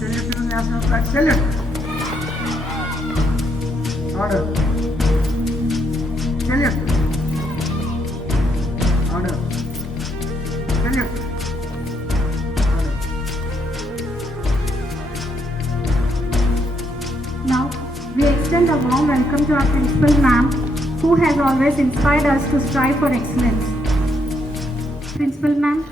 Salute to the national flag. Salute. Order. Salute. Order. Salute. Order. Now, we extend a warm welcome to our principal ma'am, who has always inspired us to strive for excellence. Principal ma'am.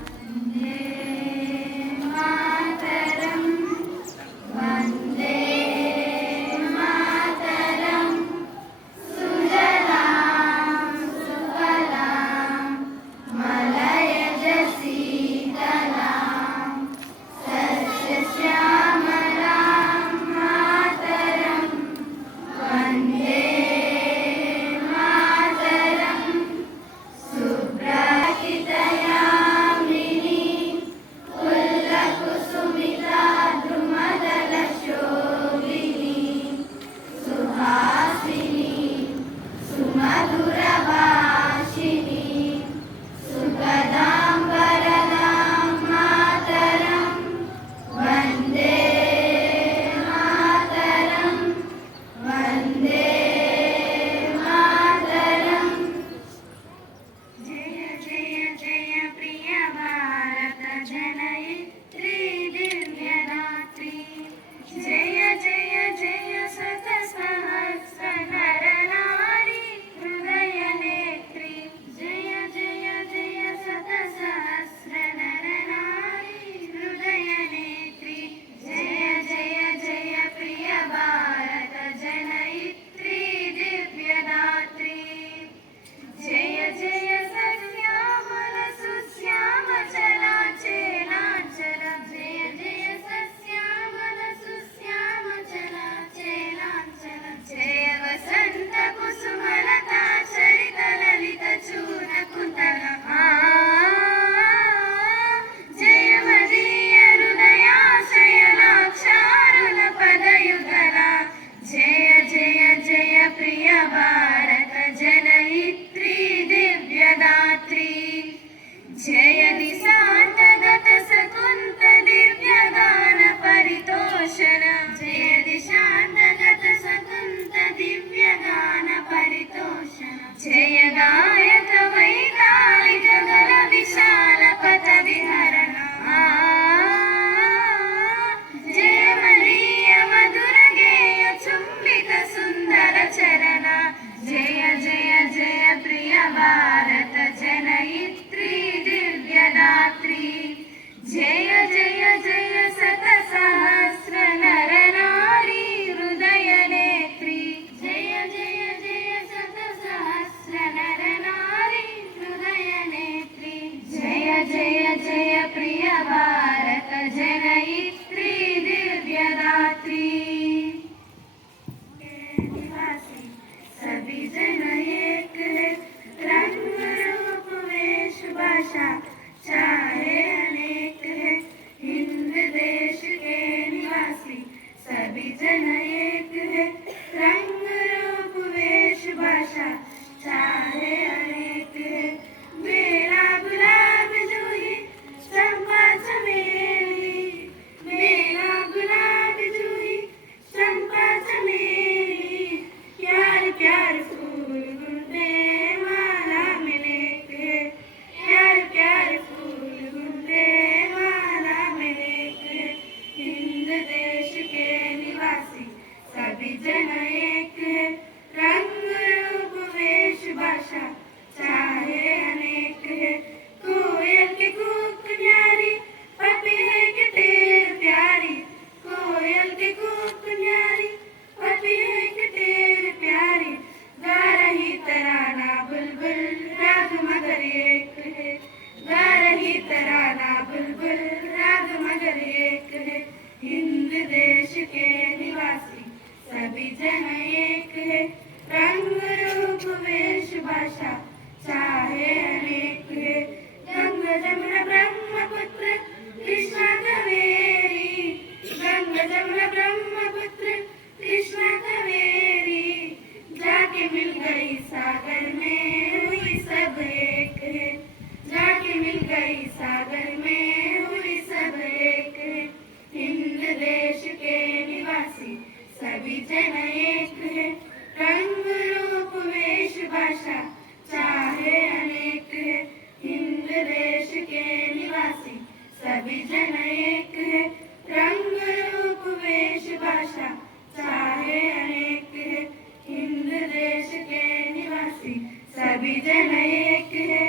निवासी सभी जन एक है रंग रूप वेश भाषा चाहे अनेक है हिंद देश के निवासी सभी जन एक है रंग रूप वेश भाषा चाहे अनेक है हिंद देश के निवासी सभी जन एक है.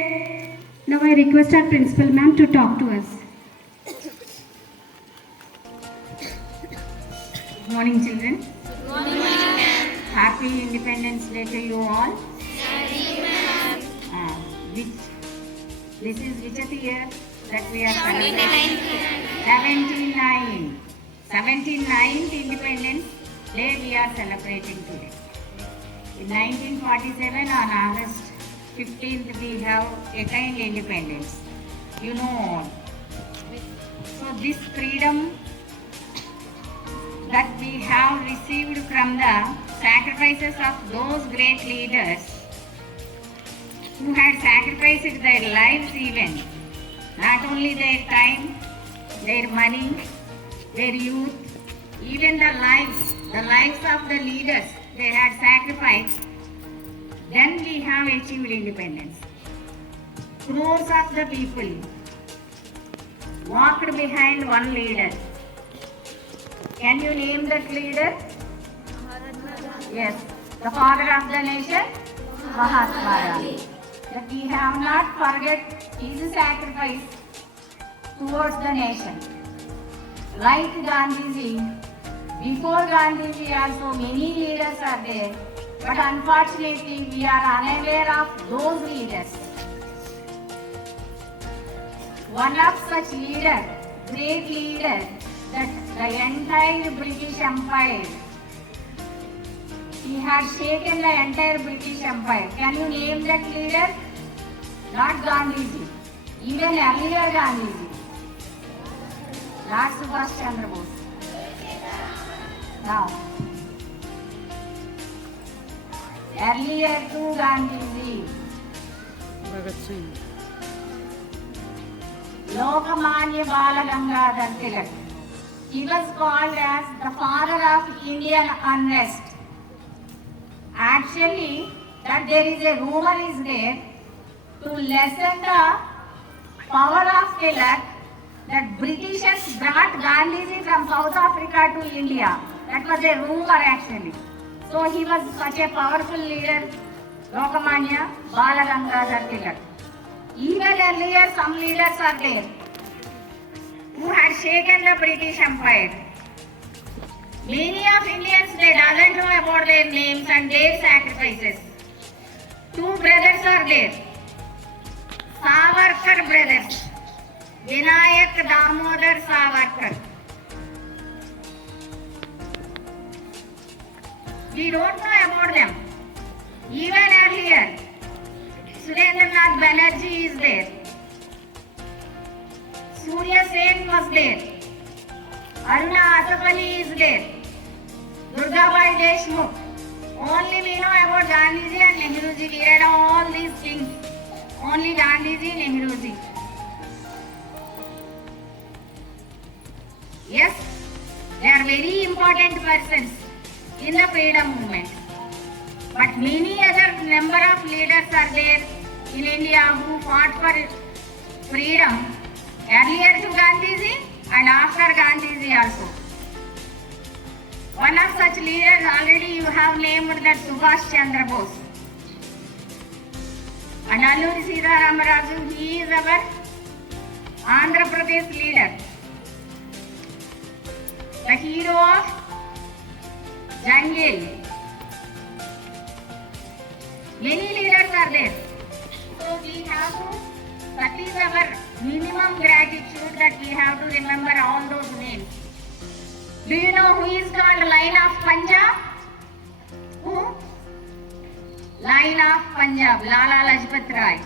Now I request our principal ma'am to talk to us. Good morning, children. Good morning, ma'am. Happy Independence Day to you all. Happy, ma'am. This is which year that we are celebrating? 79th Independence Day we are celebrating today. In 1947 on August 15th we have attained independence. You know all. So this freedom that we have received from the sacrifices of those great leaders who had sacrificed their lives even, not only their time, their money, their youth, even the lives of the leaders they had sacrificed, then we have achieved independence. Crores of the people walked behind one leader. Can you name that leader? Yes, the father of the nation, Mahatma Gandhi. That we have not forget his sacrifice towards the nation. Like Gandhiji, before Gandhiji also many leaders are there, but unfortunately we are unaware of those leaders. One of such leader, great leader, that the entire British Empire, he had shaken the entire British Empire. Can you name that leader? Not Gandhiji, even earlier Gandhiji, not Subhash Chandra Bose. Now, earlier to Gandhiji, Lokmanya Bala Gangadhar Tilak. He was called as the father of Indian unrest. Actually, that there is a rumor is there to lessen the power of Tilak, that Britishers brought Gandhiji from South Africa to India. That was a rumor actually. So he was such a powerful leader, Lokmanya Bala Gangadhar Tilak. Even earlier some leaders are there who had shaken the British Empire. Many of Indians, they doesn't know about their names and their sacrifices. Two brothers are there, Savarkar brothers, Vinayak Damodar Savarkar. We don't know about them. Even earlier, Surendranath Banerjee is there. Surya Sen was there. Aruna Asaf Ali is there. Durgabai Deshmukh. Only we know about Gandhiji and Nehruji. We read all these things. Only Gandhiji, Nehruji. Yes, they are very important persons in the freedom movement. But many other number of leaders are there in India who fought for freedom earlier to Gandhiji and after Gandhiji also. One of such leaders already you have named, that Subhash Chandra Bose. And Alluri Sitaram Raju, he is our Andhra Pradesh leader. The hero of Jungle. Many leaders are there. So we have to, that is our minimum gratitude, that we have to remember all those names. Do you know who is called Lion of Punjab? Who? Lion of Punjab, Lala Lajpat Rai.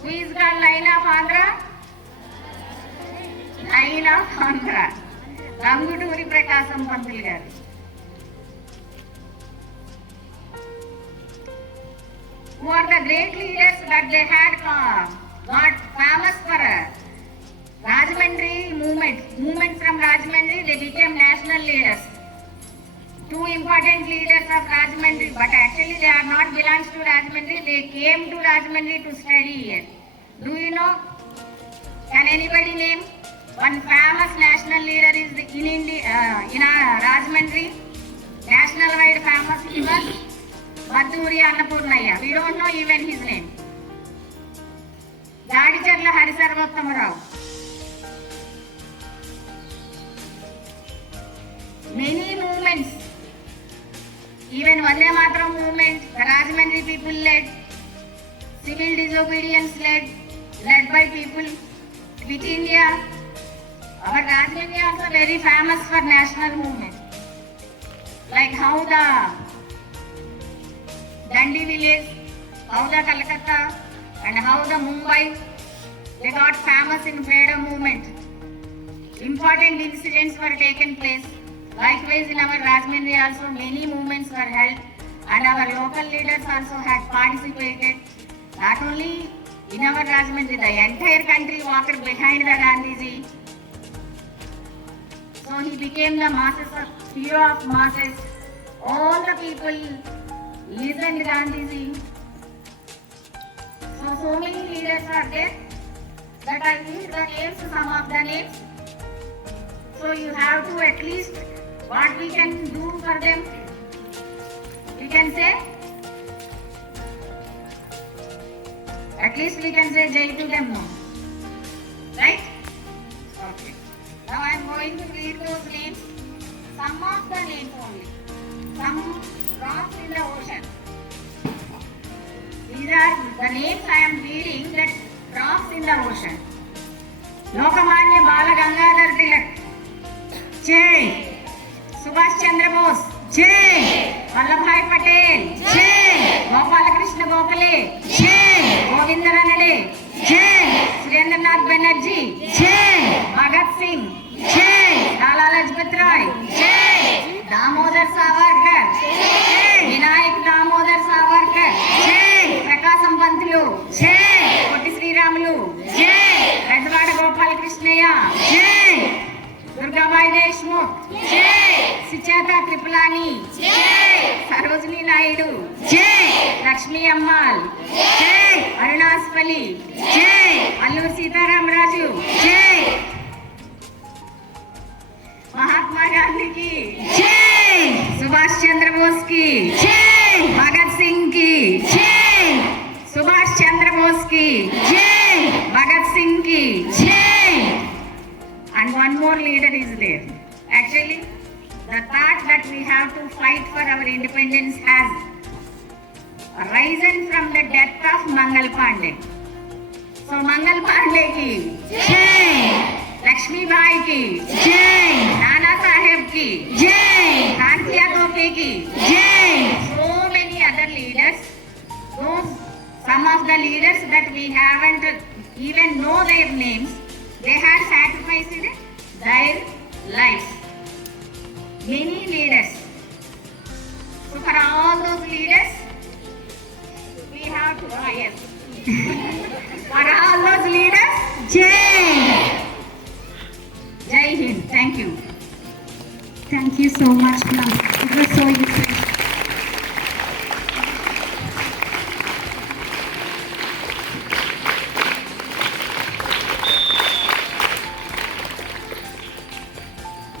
Who is called Lion of Andhra? Lion of Andhra, Ganguturi Prakasam Pantul garu. Who are the great leaders that they had got famous for Rajamundry movement. movement from Rajahmundry, they became national leaders. Two important leaders of Rajahmundry, but actually they are not belongs to Rajahmundry. They came to Rajahmundry to study here. Do you know? Can anybody name one famous national leader is in India, in Rajahmundry? National wide famous he was Madhuri Annapurnaya. We don't know even his name. Jadicherla Harisarvottam Rao. Many movements, even Vande Mataram movement, the Rajahmundry people led, civil disobedience led by people, Quit India. Our Rajahmundry also very famous for national movement. Like how the Dandi village, how the Calcutta, and how the Mumbai, they got famous in freedom movement. Important incidents were taken place. Likewise, in our Rajahmundry also many movements were held, and our local leaders also had participated. Not only in our Rajahmundry, the entire country walked behind the Gandhiji. So he became the hero of masses. All the people listened to Gandhiji. So many leaders are there that I read the names, some of the names. So you have to at least what we can do for them. We can say, at least we can say Jai to them now. Right? Okay. Now I am going to read those names. Some of the names only. Some rocks in the ocean. These are the names I am reading that rocks in the ocean. Lokamanya Bala Gangadhar Tilak. Jai. Subhash Chandra Bose. Jai. Vallabhbhai Patel. Jai. Gopala Krishna Gokhale. Jai. Govinda Ranade. Jai. Surendranath Banerjee. Jai. Bhagat Singh. Jai. Lala Lajpat Rai. Jai. Damodar Savarkar. Jai. Vinayak Damodar Savarkar. Jai. Prakasam Pantulu. Jai. Potti Sri Ramulu. Jai. Rajwada Gopal Krishnaya. Jai. Durgabai Deshmukh. Jai. Sucheta Kripalani. Jai. Sarojini Naidu. Jai. Lakshmi Ammal. Jai. Arunaspali. Jai. Allur Sitaram Raju. Jai. Mahatma Gandhi ki. Jai. Subhash Chandra Bose ki. Jai. Bhagat Singh ki. Jai. Subhash Chandra Bose ki. Jai. Bhagat Singh ki. Jai. And one more leader is there. Actually, the thought that we have to fight for our independence has arisen from the death of Mangal Pandey. So Mangal Pandey ki Jai, Lakshmi Bai ki Jai, Nana Saheb ki Jai, Ghaziya Tope ki Jai. So many other leaders. Those some of the leaders that we haven't even know their names. They had sacrificed their lives. Many leaders. So for all those leaders, we have to, yes. For all those leaders, Jai! Jai Hind. Thank you. Thank you so much, ma'am. It was so useful.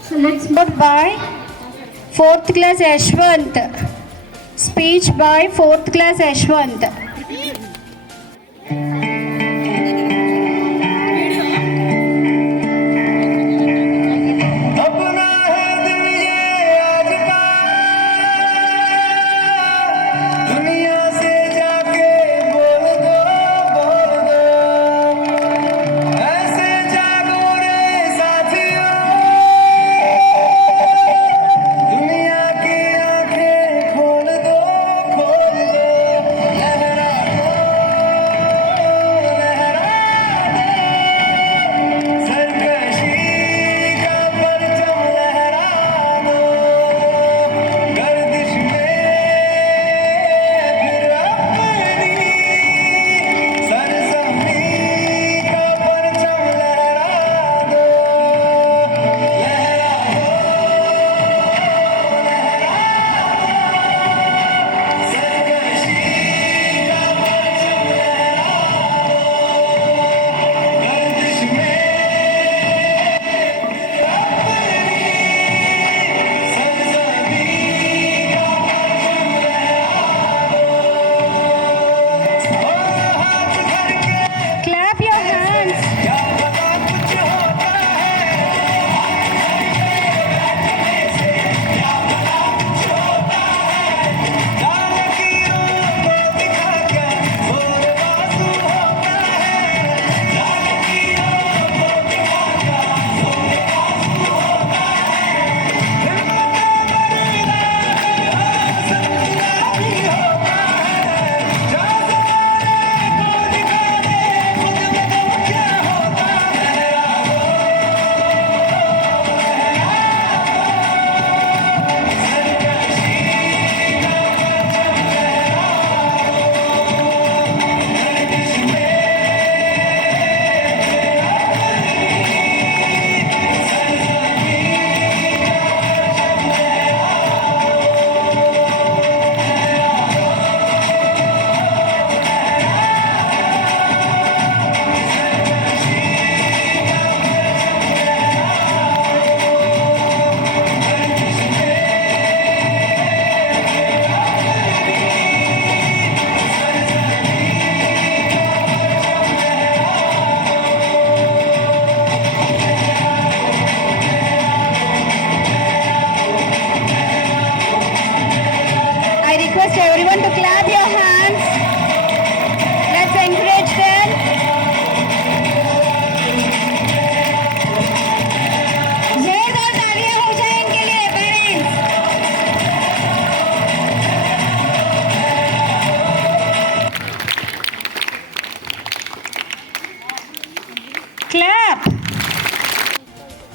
So let's Note by 4th class Ashwant. Speech by 4th class Ashwant. La la la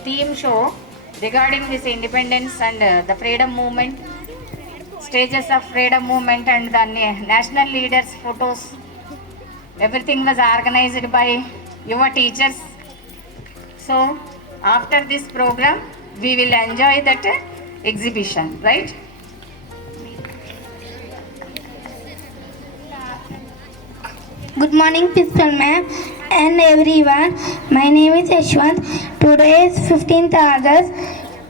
theme show regarding this independence and the freedom movement, stages of freedom movement and the national leaders' photos. Everything was organized by your teachers. So after this program, we will enjoy that exhibition, right? Good morning, Principal Ma'am and everyone. My name is Yashwant. Today is 15th August.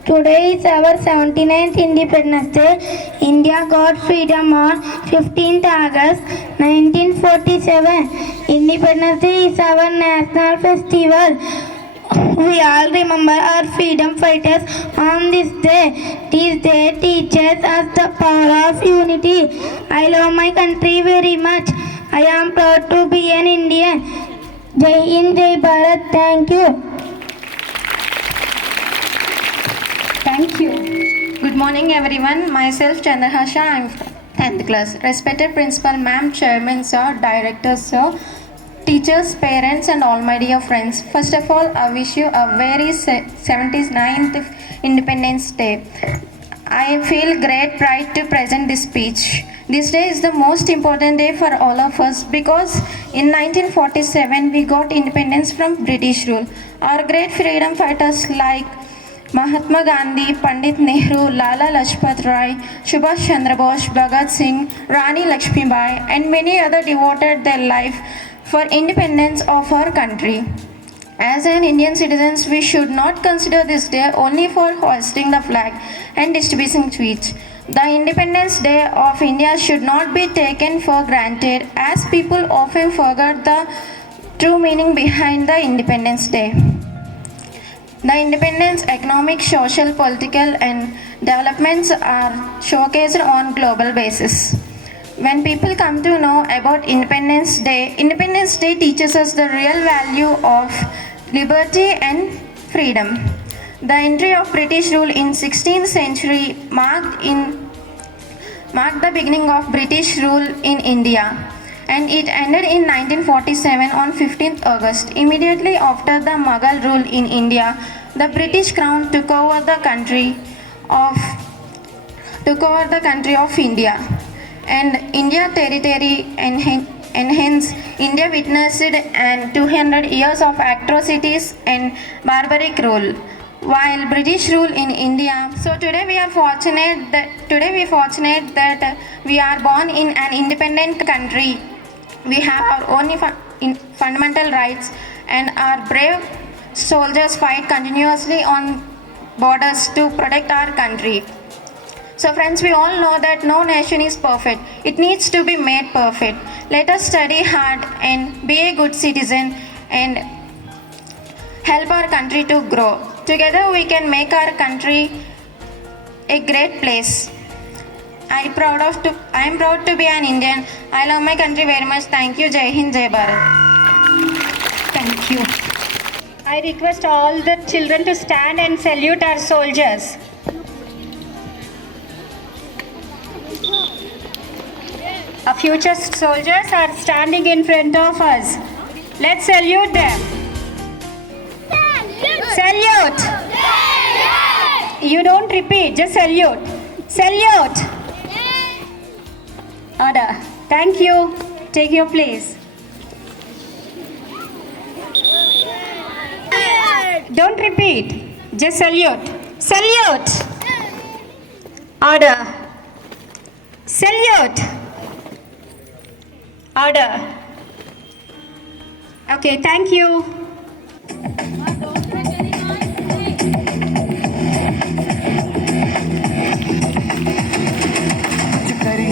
Today is our 79th Independence Day. India got freedom on 15th August 1947. Independence Day is our national festival. We all remember our freedom fighters on this day. This day teaches us the power of unity. I love my country very much. I am proud to be an Indian. Jai Hind, Jai Bharat. Thank you. Thank you. Good morning, everyone. Myself, Chandrahasha. I'm from 10th class. Respected Principal Ma'am, Chairman Sir, Director Sir, teachers, parents, and all my dear friends. First of all, I wish you a very 79th Independence Day. I feel great pride to present this speech. This day is the most important day for all of us because in 1947 we got independence from British rule. Our great freedom fighters like Mahatma Gandhi, Pandit Nehru, Lala Lajpat Rai, Subhash Chandra Bose, Bhagat Singh, Rani Lakshmibai and many others devoted their life for independence of our country. As an Indian citizens, we should not consider this day only for hoisting the flag and distributing sweets. The Independence Day of India should not be taken for granted as people often forget the true meaning behind the Independence Day. The independence, economic, social, political and developments are showcased on global basis. When people come to know about Independence Day teaches us the real value of liberty and freedom. The entry of British rule in 16th century marked the beginning of British rule in India, and it ended in 1947 on 15th August. Immediately after the Mughal rule in India, the British Crown took over the country of India. And India territory and hence India witnessed and 200 years of atrocities and barbaric rule while British rule in India. So today we fortunate that we are born in an independent country. We have our own fundamental rights and our brave soldiers fight continuously on borders to protect our country. So friends, we all know that no nation is perfect. It needs to be made perfect. Let us study hard and be a good citizen and help our country to grow. Together we can make our country a great place. I am proud to be an Indian. I love my country very much. Thank you. Jai Hind, Jai Bharat. Thank you. I request all the children to stand and salute our soldiers. Our future soldiers are standing in front of us. Let's salute them. Salute. You don't repeat, just salute. Salute. Order. Thank you. Take your place. Don't repeat, just salute. Salute. Order. Salute. Order. Okay, thank you.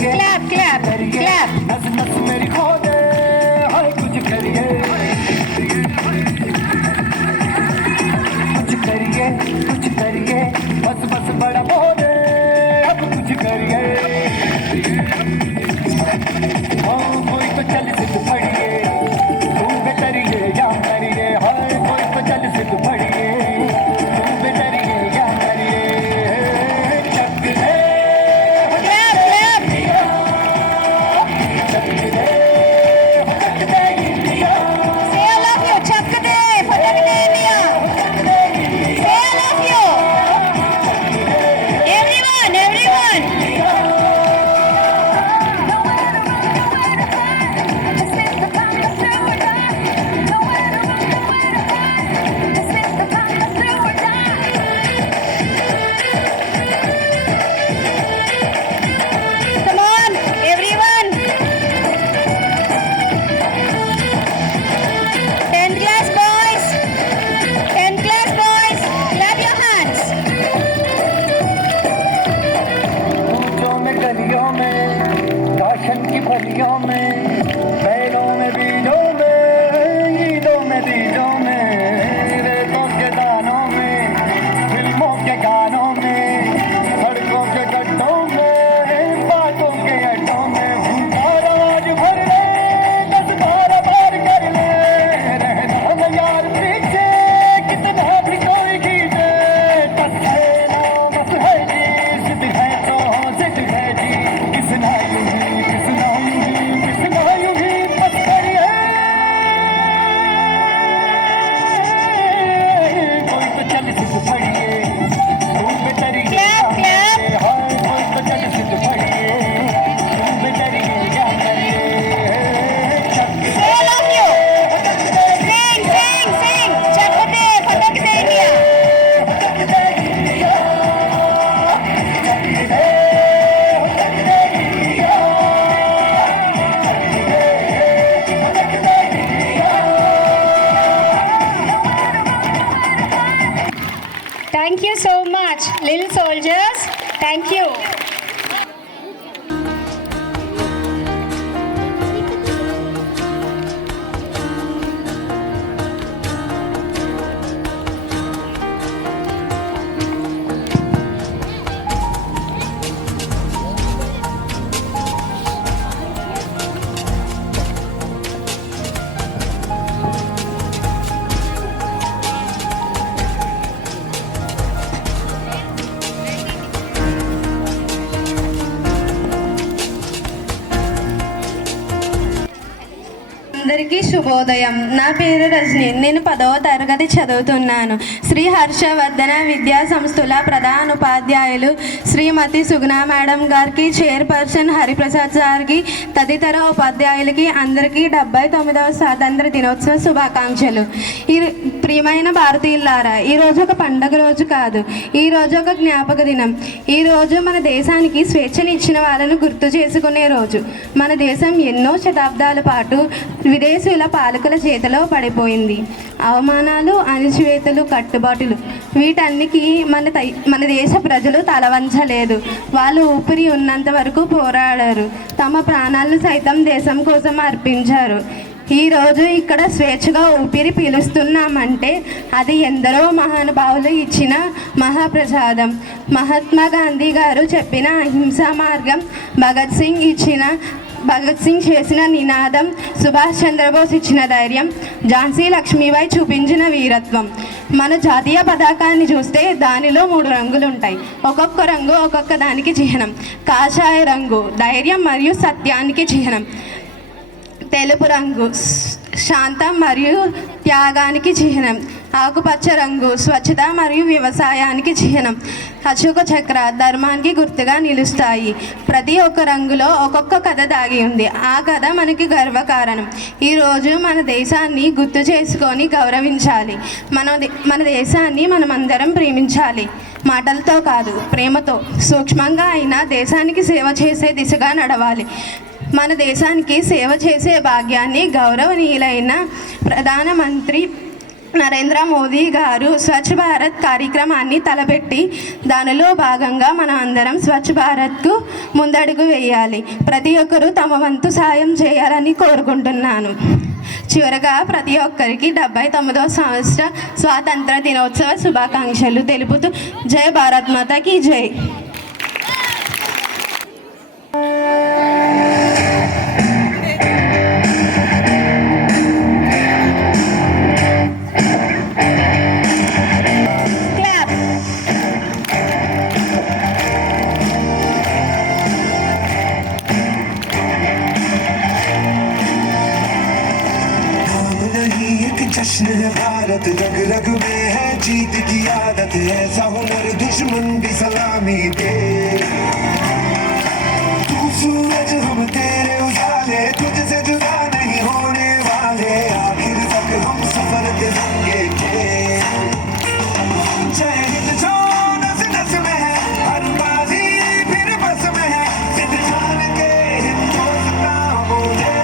Clap, clap, clap. नस नस मेरी खो दे हाय कुछ करिए बस बस बड़ा बोले अब कुछ करिए कोई तो चल सिद्ध पड़िए तू बेतरिए या करिए हाय कोई तो चल सिद्ध पड़िए तू बेतरिए या करिए चक दे Say I love you, Chak de, Patak de India. Say I Thank you so much, little soldiers. Thank you. అందరికీ శుభోదయం. నా పేరు రజని. నేను 10వ తరగతి చదువుతున్నాను. శ్రీ హర్షవర్ధన విద్యా సంస్థల ప్రధాన ఉపాధ్యాయులు శ్రీమతి సుగుణ మేడం గారికి, చైర్పర్సన్ హరిప్రసాద్ సార్కి, తదితర ఉపాధ్యాయులకి అందరికీ 79వ స్వాతంత్ర దినోత్సవ శుభాకాంక్షలు. ఈ ప్రియమైన భారతీయులారా, ఈరోజు ఒక పండగ రోజు కాదు, ఈరోజు ఒక జ్ఞాపక దినం. ఈరోజు మన దేశానికి స్వేచ్ఛనిచ్చిన వాళ్ళను గుర్తు చేసుకునే రోజు. మన దేశం ఎన్నో శతాబ్దాల పాటు విదేశీయుల పాలకుల చేతిలో పడిపోయింది. అవమానాలు, అణిచివేతలు, కట్టుబాటులు వీటన్నికి మన దేశ ప్రజలు తలవంచలేదు. వాళ్ళు ఊపిరి ఉన్నంత వరకు పోరాడారు. తమ ప్రాణాలను సైతం దేశం కోసం అర్పించారు. ఈరోజు ఇక్కడ స్వేచ్ఛగా ఊపిరి పీలుస్తున్నామంటే అది ఎందరో మహానుభావులు ఇచ్చిన మహాప్రసాదం. మహాత్మా గాంధీ గారు చెప్పిన అహింసా మార్గం, భగత్ సింగ్ చేసిన నినాదం, సుభాష్ చంద్రబోస్ ఇచ్చిన ధైర్యం, ఝాన్సీ లక్ష్మీబాయి చూపించిన వీరత్వం. మన జాతీయ పతాకాన్ని చూస్తే దానిలో 3 రంగులు ఉంటాయి. ఒక్కొక్క రంగు ఒక్కొక్క దానికి చిహ్నం. కాషాయ రంగు ధైర్యం మరియు సత్యానికి చిహ్నం. తెలుపు రంగు శాంతం మరియు త్యాగానికి చిహ్నం. ఆకుపచ్చ రంగు స్వచ్ఛత మరియు వ్యవసాయానికి చిహ్నం. అశోక చక్ర ధర్మానికి గుర్తుగా నిలుస్తాయి. ప్రతి ఒక్క రంగులో ఒక్కొక్క కథ దాగి ఉంది. ఆ కథ మనకి గర్వకారణం. ఈరోజు మన దేశాన్ని గుర్తు చేసుకొని గౌరవించాలి. మన దేశాన్ని మనమందరం ప్రేమించాలి. మాటలతో కాదు, ప్రేమతో. సూక్ష్మంగా అయినా దేశానికి సేవ చేసే దిశగా నడవాలి. మన దేశానికి సేవ చేసే భాగ్యాన్ని గౌరవనీయులైన ప్రధానమంత్రి నరేంద్ర మోదీ గారు స్వచ్ఛ భారత్ కార్యక్రమాన్ని తలపెట్టి దానిలో భాగంగా మనం అందరం స్వచ్ఛ భారత్కు ముందడుగు వేయాలి. ప్రతి ఒక్కరూ తమ వంతు సాయం చేయాలని కోరుకుంటున్నాను. చివరగా ప్రతి ఒక్కరికి 79వ సంవత్సర స్వాతంత్ర దినోత్సవ శుభాకాంక్షలు తెలుపుతూ జై భారత్ మాతాకి జై. जश्न है भारत, रग रग में है जीत की आदत, ऐसा हुनर दुश्मन भी सलामी दे। तू सूरज हम तेरे उजाले, तुझसे जुदा नहीं होने वाले, आखिर तक हम सफर दिखाएंगे के। जय हिंद जो नस नस में है, हर बाजी फिर बस में है, सिद्ध जान के हिंदुस्तान बोले।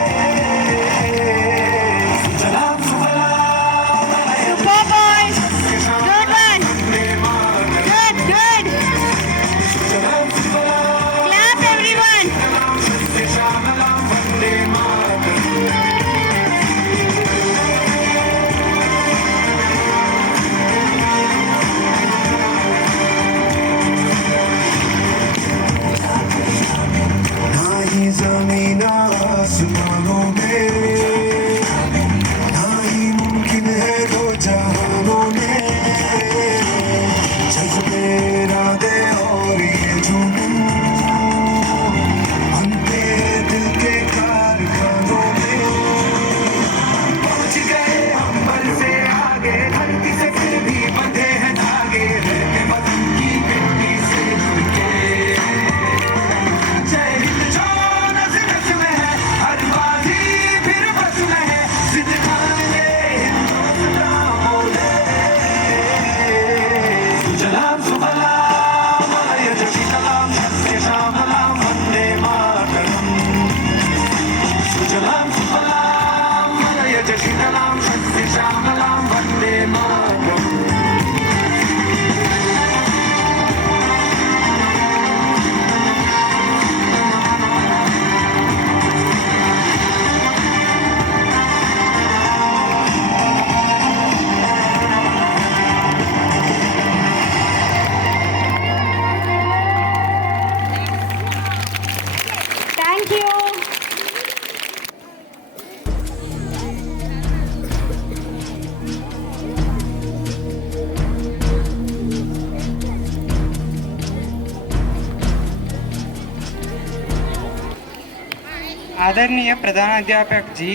आदरणीय प्रधानाध्यापक जी,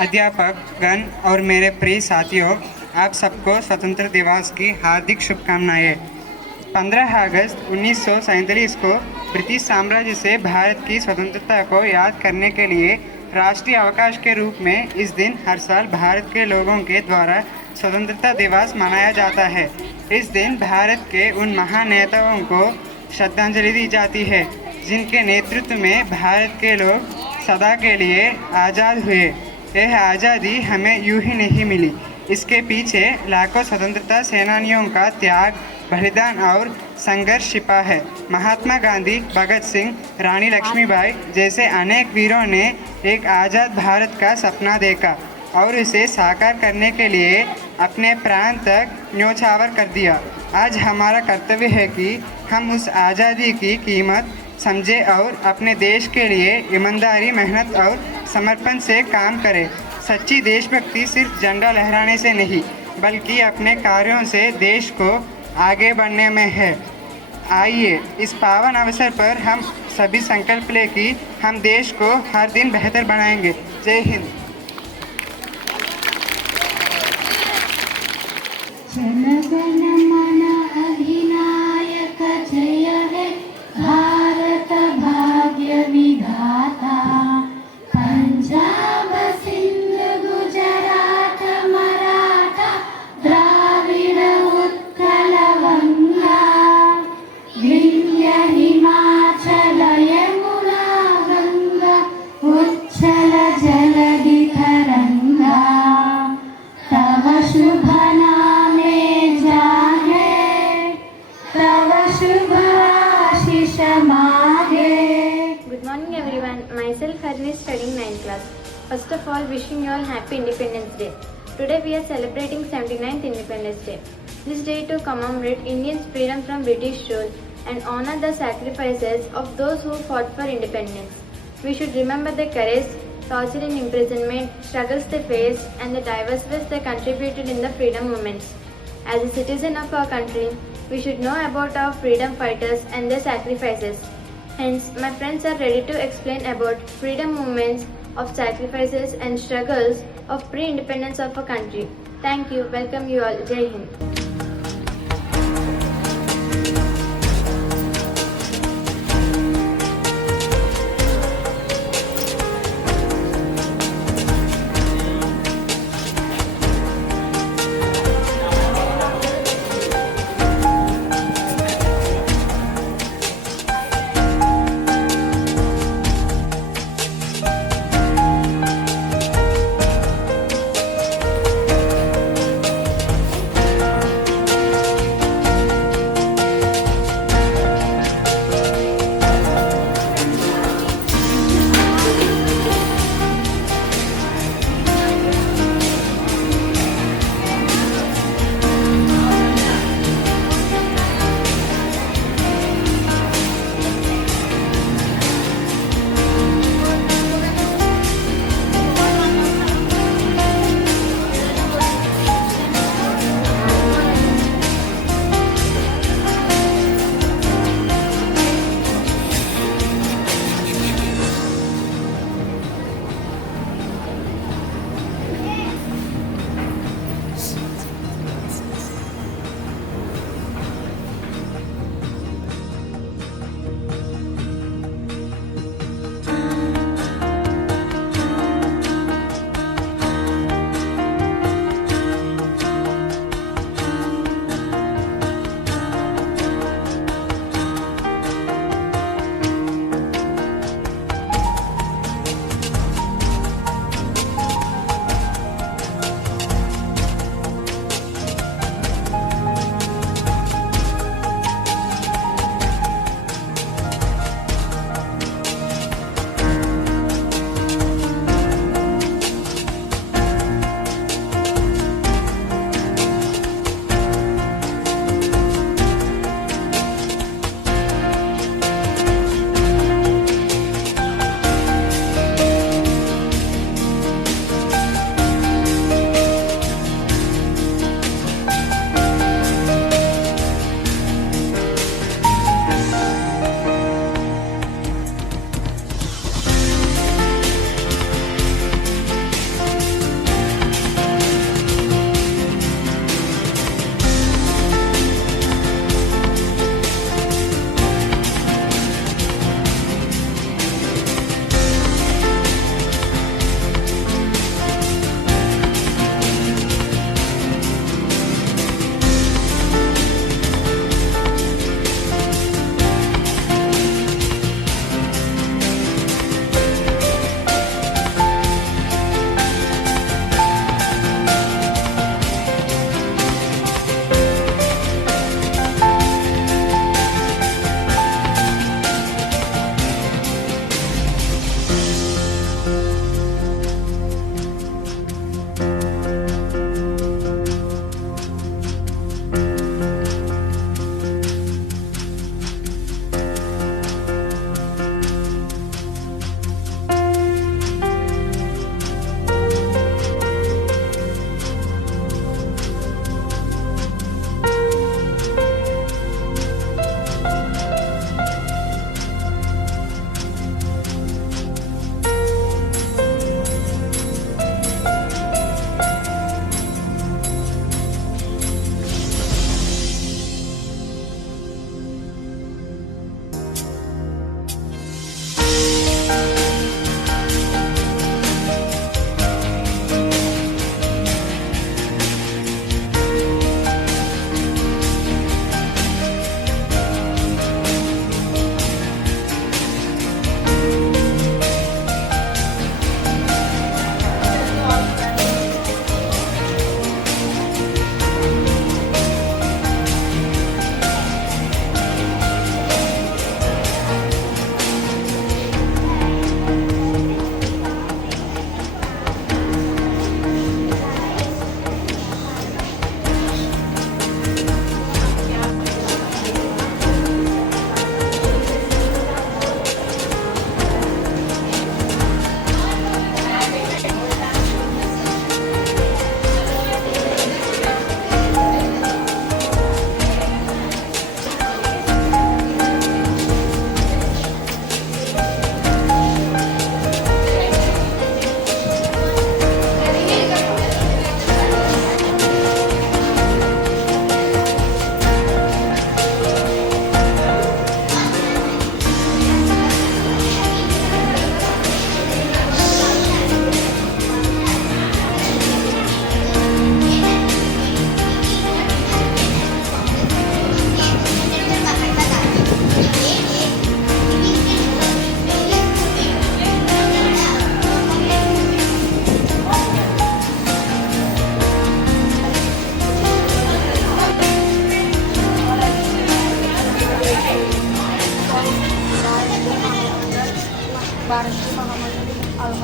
अध्यापक गण और मेरे प्रिय साथियों, आप सबको स्वतंत्र दिवस की हार्दिक शुभकामनाएं। 15 अगस्त 1947 को ब्रिटिश साम्राज्य से भारत की स्वतंत्रता को याद करने के लिए राष्ट्रीय अवकाश के रूप में इस दिन हर साल भारत के लोगों के द्वारा स्वतंत्रता दिवस मनाया जाता है। इस दिन भारत के उन महान नेताओं को श्रद्धांजलि दी जाती है जिनके नेतृत्व में भारत के लोग सदा के लिए आज़ाद हुए। यह आज़ादी हमें यूं ही नहीं मिली, इसके पीछे लाखों स्वतंत्रता सेनानियों का त्याग, बलिदान और संघर्ष छिपा है। महात्मा गांधी, भगत सिंह, रानी लक्ष्मीबाई जैसे अनेक वीरों ने एक आज़ाद भारत का सपना देखा और इसे साकार करने के लिए अपने प्राण तक न्योछावर कर दिया। आज हमारा कर्तव्य है कि हम उस आज़ादी की कीमत समझें और अपने देश के लिए ईमानदारी, मेहनत और समर्पण से काम करें। सच्ची देशभक्ति सिर्फ झंडा लहराने से नहीं, बल्कि अपने कार्यों से देश को आगे बढ़ने में है। आइए इस पावन अवसर पर हम सभी संकल्प लें कि हम देश को हर दिन बेहतर बनाएंगे। जय हिंद। जनगण मन अधिनायक जय हे भारत भाग्य विधाता। पंजाब सिंध गुजरात मराठा द्राविड़ उत्कल गंगा। विंध्य हिमाचल यमुना गंगा उच्छल जलधि तरंगा। तव शुभ नामे जागे, तव शुभ आशीष मागे। Good morning everyone. Myself Harni studying 9th class. First of all, wishing you all happy Independence Day. Today we are celebrating 79th Independence Day. This day to commemorate Indians' freedom from British rule and honor the sacrifices of those who fought for independence. We should remember their courage, torture and imprisonment, struggles they faced, and the diverse ways they contributed in the freedom movements. As a citizen of our country, we should know about our freedom fighters and their sacrifices. Hence, my friends are ready to explain about freedom movements of sacrifices and struggles of pre-independence of our country. Thank you. Welcome you all. Jai Hind.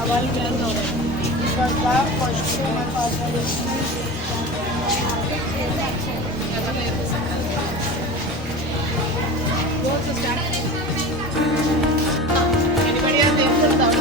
Naval Ground. It was the first time my father was anybody has named them?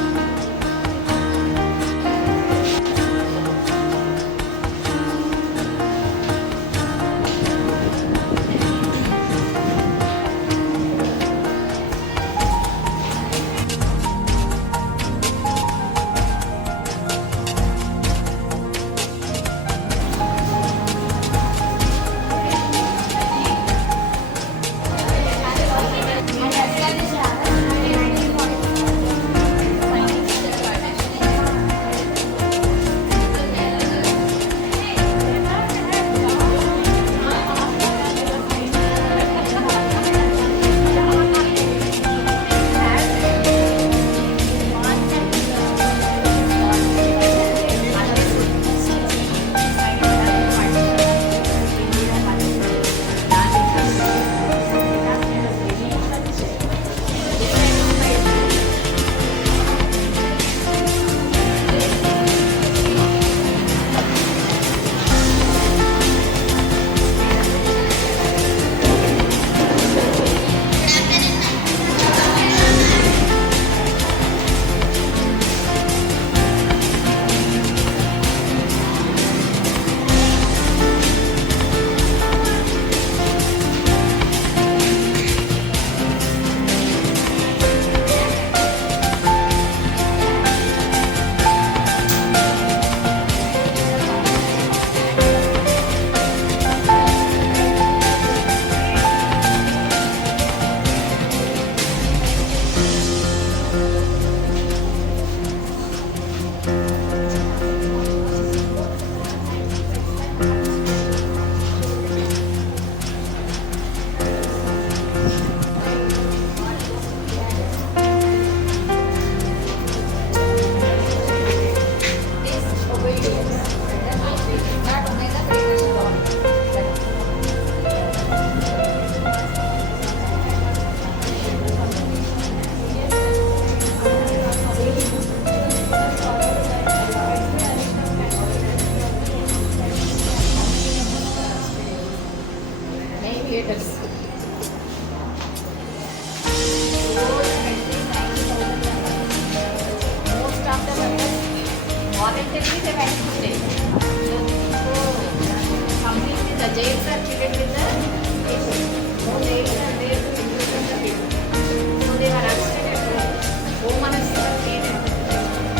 Voluntarily they went to stay. So completely the jails are treated with the people. No jails are there to imprison the people. So they were arrested at home arrest were made at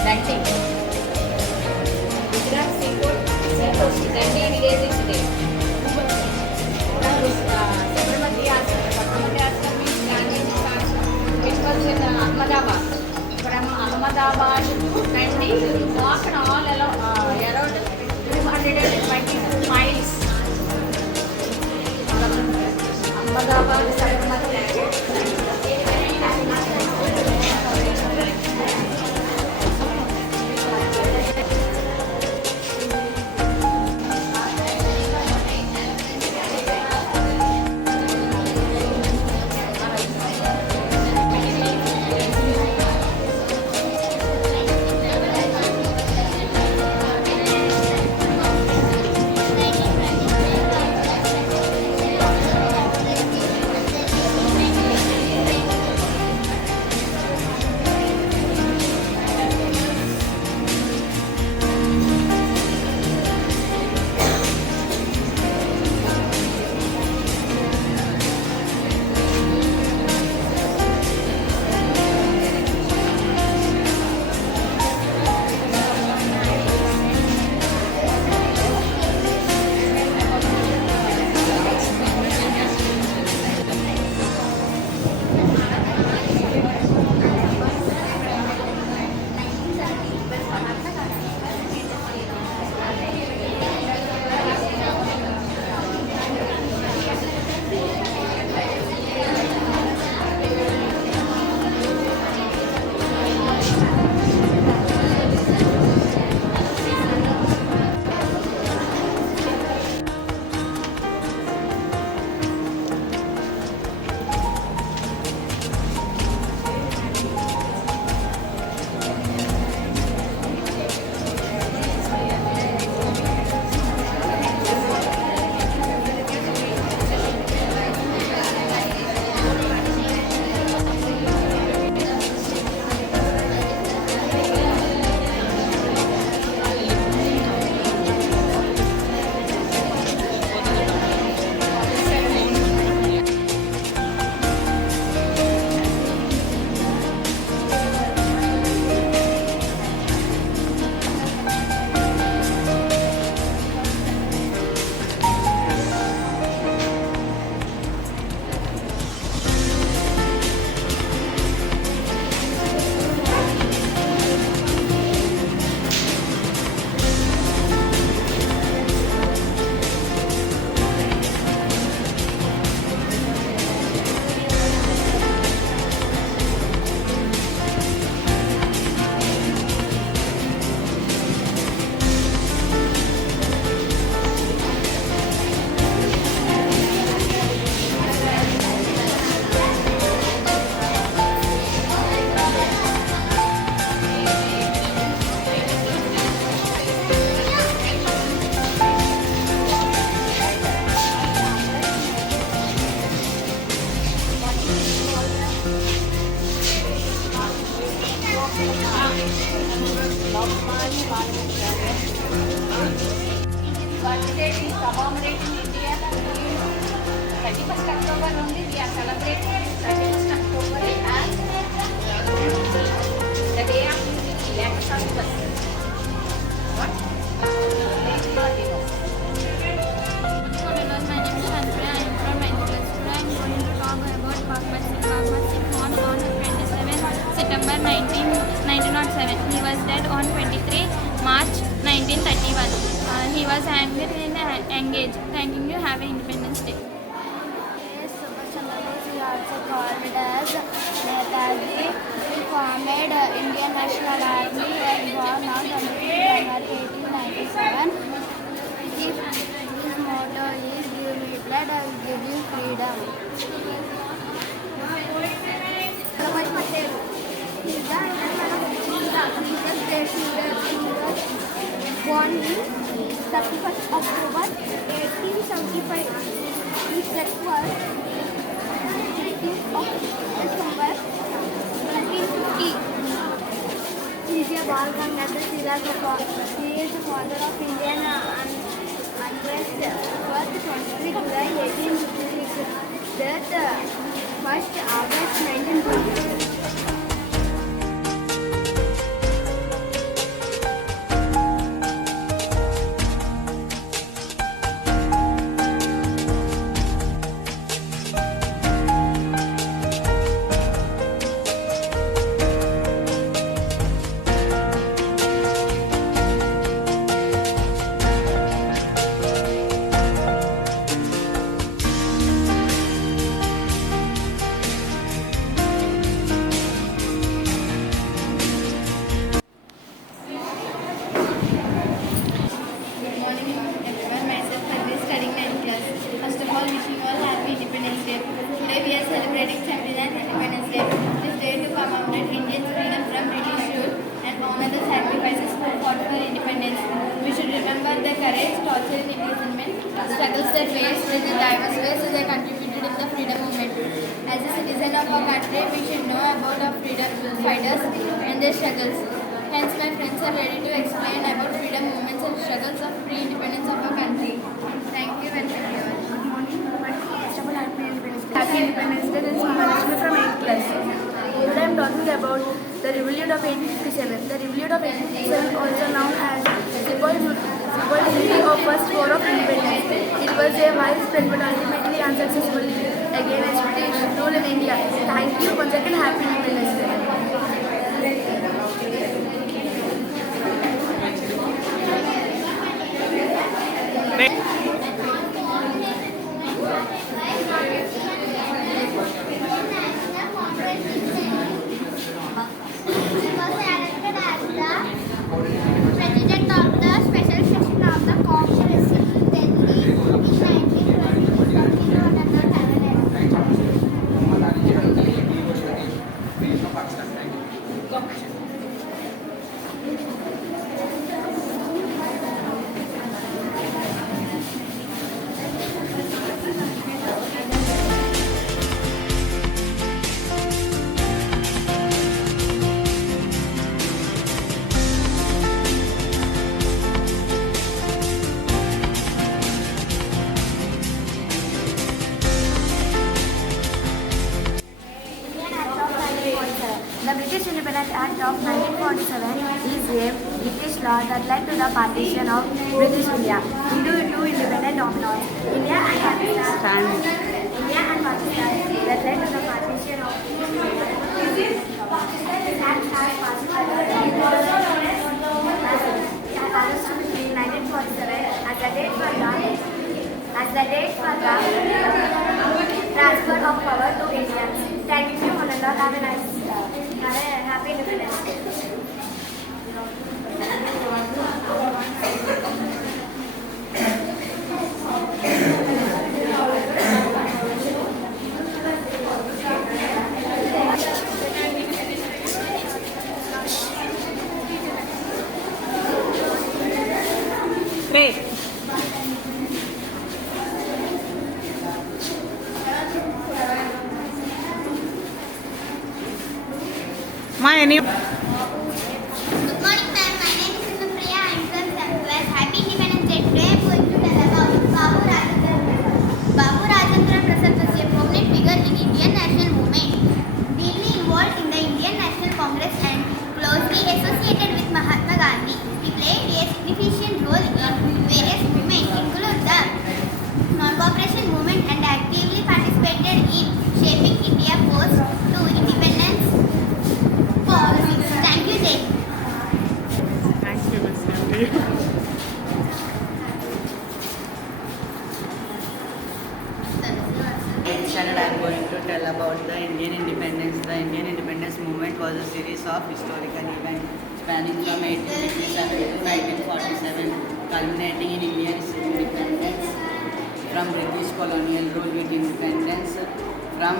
Dandi. Gujarat Seaport, Dandi village is there. Sabarmati Ashram means Gandhi's ashram. It was in Ahmedabad. From Ahmedabad to Dandi, you walk all around 222 miles. Ahmedabad, Sabarmati. of March Parliament birthday is commemorating India. 31st October only we are celebrating 31st October as the day of election. What? Hello, my name is Shantra. I am from 9th class. Today I am going to talk about Bhagwat Singh. Bhagwat Singh born on 27 September 1907. He was dead on 23 March 1931. He was hanged in Engage. Thanking you. Have Independence Day. Subhash Chandra Bose is also called as Netaji. He formed Indian National Army and born on 23 January 1897. His motto is "Give me blood, I will give you freedom." Vallabhbhai Patel is the state leader. He was born in 31st October 1875. His death was 18th of December 1950. He is a Bal Gangadhar Tilak. He is the father of Indian unrest. Birth 23 July 1856. Death 1st August 1920. Good morning everyone. Myself Harvey studying 9th class. First of all, wishing all happy Independence Day. Today we are celebrating 79th Independence Day. This day to commemorate Indian freedom from British rule and honor the sacrifices fought for independence. We should remember the courage, torture and imprisonment, struggles that faced in the diverse ways they contributed in the freedom movement. As a citizen of our country, we should know about our freedom fighters and their struggles. Hence, my friends are ready to explain about freedom movements and struggles of pre-independence of our country. Thank you and thank you all. Good morning. Happy Independence Day. This is Manashmi from 8th class. Today I am talking about the Revolt of 1857. The Revolt of 1857, also known as Sepoy Mutiny or First War of Independence. It was a widespread but ultimately unsuccessful against British rule in India. Thank you. Once again, Happy Independence Day. President of the special session of the Congress in Delhi in 1920. The British Independence Act of 1947 is a British law that led to the partition of British India into two independent dominions, India and Pakistan. India and Pakistan that led to the partition of This act has passed also known as August 15, 1947 as the date for the transfer of power to Indians. Thank you, Monanda. Have a nice happy Independence Day. Great. Good morning, ma'am. My 8th standard, I am going to tell about the Indian independence. The Indian independence movement was a series of historical events spanning from 1857 to 1947, culminating in India's independence from British colonial rule. With independence from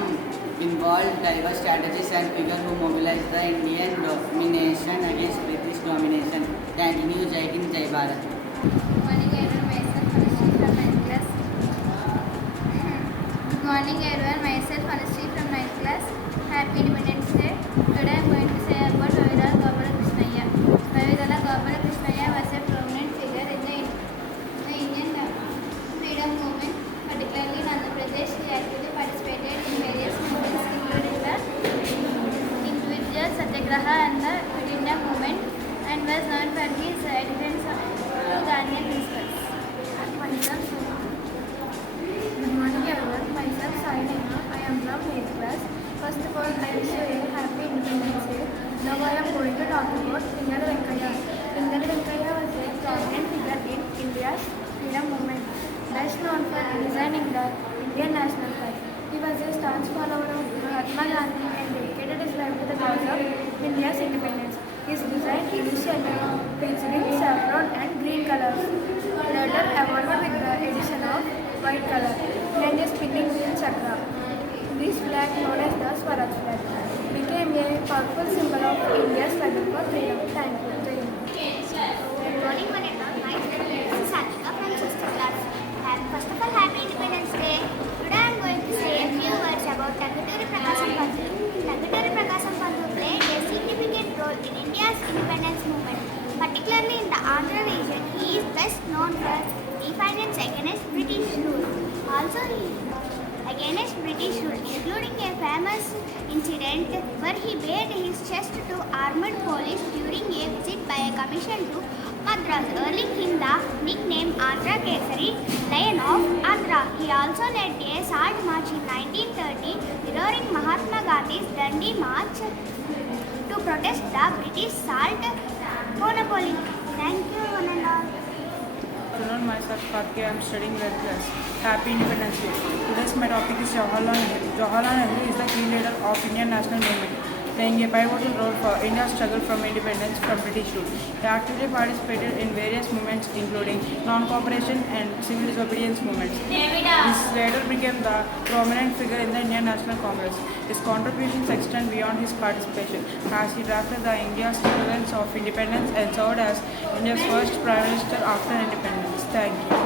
involved diverse strategies and figures who mobilized the Indian domination against British domination. Thank you. Jai Hind, Jai Bharat. Good morning everyone, myself Anushree from 9th class. Happy Independence Day. Today I am going to say about Vavidala Gopala Krishnaiah. Vavidala Gopala Krishnaiah was a prominent figure in the Indian freedom movement, particularly in Andhra Pradesh. He actively participated in various movements including the individual Satyagraha and the Quit India movement, and was known for his adherence to Gandhian principles. Good morning everyone, myself Sai Neha. I am from 8th class. First of all, I wish you a happy Independence Day. Now I am going to talk about Pingali Venkayya. Pingali Venkayya was a prominent figure in India's freedom movement, best known for designing the Indian national flag. He was a staunch follower of Mahatma Gandhi and dedicated his life to the cause of India's independence. His design initially featuring saffron and green colors, later evolved with the addition of white color and a spinning wheel chakra. This flag, known as the Swaraj flag, became a powerful symbol of India's struggle for freedom. Thank you. Jai Hind. Good morning, Vanessa. Myself is Sanika from 6th class. First of all, Happy Independence Day. Today I am going to say a few words about Tanguturi Prakasam Pandhu. Tanguturi Prakasam Pandhu played a significant role in India's independence movement, particularly in the Andhra region. He is best known for defiance against British rule. Also, against British rule, including a famous incident where he bared his chest to armed police during a visit by a commission to Madras, earning him the nickname Andhra Kesari, Lion of Andhra. He also led a salt march in 1930, mirroring Mahatma Gandhi's Dandi March to protest the British salt monopoly. Thank you, one and all. Good afternoon, myself Karthikeya. I am studying 12th class. Happy Independence Day. Today's my topic is Jawaharlal Nehru. Jawaharlal Nehru is the key leader of Indian national movement, playing a pivotal role for India's struggle from independence from British rule. He actively participated in various movements including non-cooperation and civil disobedience movements. This later became the prominent figure in the Indian National Congress. His contributions extend beyond his participation, as he drafted the India's Declaration of Independence and served as India's first Prime Minister after independence. Thank you.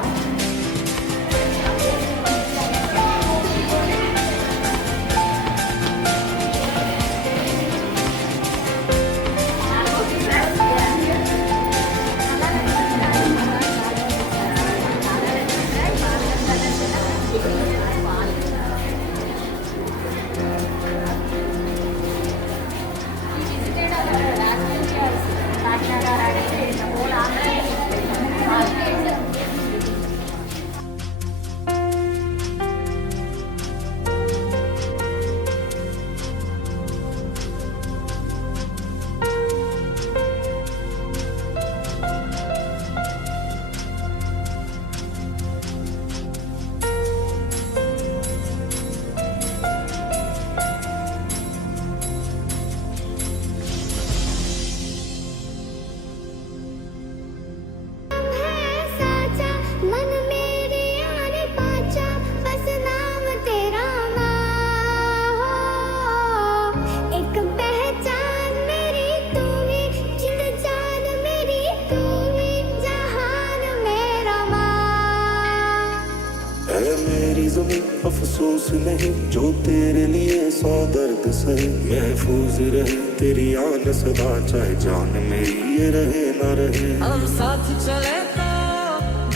अफसोस नहीं जो तेरे लिए सौ दर्द सहे, महफूज रहे तेरी आन सदा, चाहे जान मेरी ये रहे ना रहे। हम साथ चले तो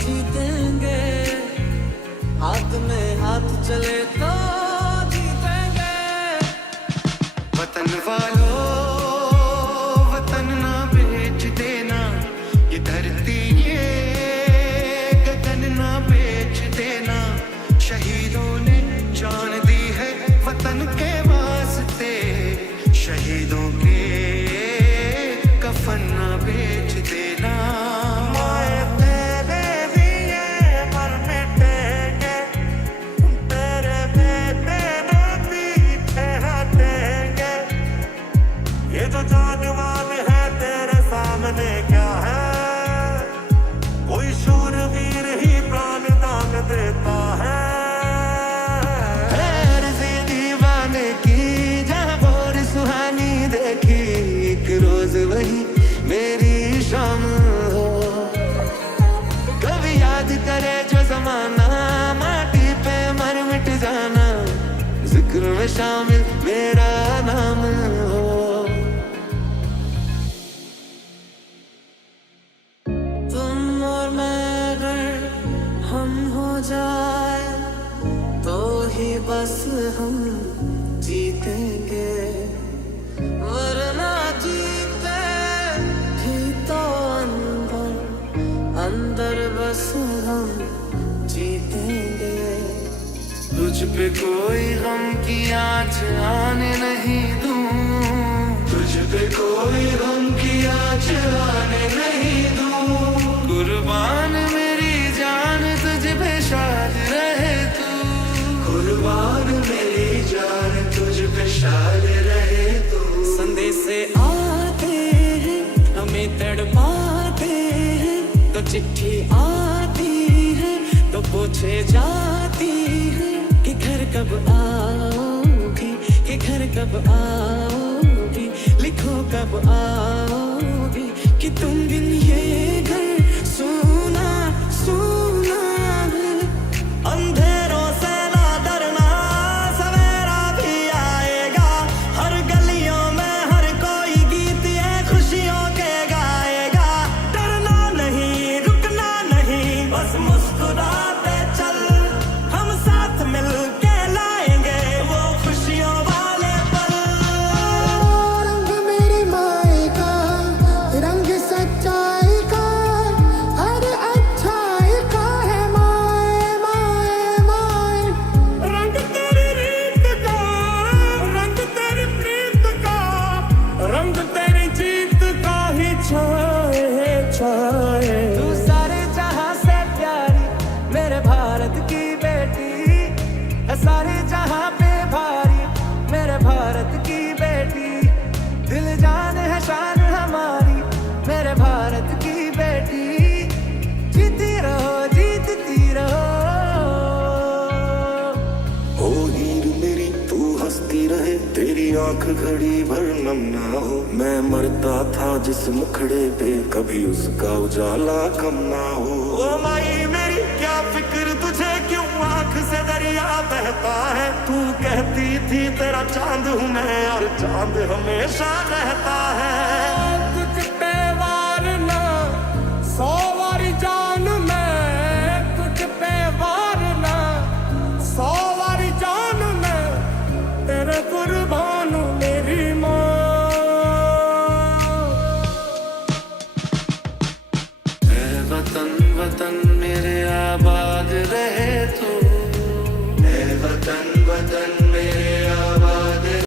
जीतेंगे, हाथ में हाथ चले तो जीतेंगे। वतन वालों वतन ना बेच देना, ये धरती ये गगन ना बेच देना। शहीदों ने जान दी है वतन के वास्ते, शहीदों के कफन ना बेच देना। माए तेरे लिए मर मिटेंगे, तेरे बेटे में शामिल मेरा नाम हो। तुम और मैं अगर हम हो जाए तो ही बस हम जीतेंगे, वरना जीते ही तो अंदर बस हम जीतेंगे। तुझ पे कोई गम की आँच आने नहीं दूं, तुझ पे कोई गम की आँच आने नहीं दूं। कुर्बान मेरी जान तुझ पे शाद रहे तू, कुर्बान मेरी जान तुझ पे शाद रहे तू। संदेश आते हैं हमें तड़पाते हैं, तो चिट्ठी आती है तो पूछे जाती है कि घर कब आओगी, कि घर कब आओगी, लिखो कब आओगी, कि तुम बिन ये घर सुना सुना है। अंधेरों से ना डरना, सवेरा भी आएगा, हर गलियों में हर कोई गीत ये खुशियों के गाएगा। डरना नहीं, रुकना नहीं, बस मुस्कुराते चल, हम साथ मिल के लाएंगे वो खुशियों वाले पल। रंग मेरी माई का, रंग सच्चाई का, हर अच्छाई का है माए माए माए। रंग तेरी रीत का, रंग तेरी प्रीत का, रंग तेरी जीत का ही छाए छाए। तू सारे जहां से प्यारी मेरे भारत की बेटी है, सारे जहां पे भारी मेरे भारत की बेटी। दिल जान है शान हमारी मेरे भारत की बेटी। जीती रहो जीतती रहो। ओ हीर मेरी तू हंसती रहे, तेरी आंख घड़ी भर नम ना हो। मैं मरता था जिस मुखड़े पे, कभी उसका उजाला कम ना हो। ओ माई मेरी क्या फिक्र तुझे, क्यों आंख से दरिया बहता है। तू कहती थी तेरा चांद हूँ मैं, और चांद हमेशा रहता है।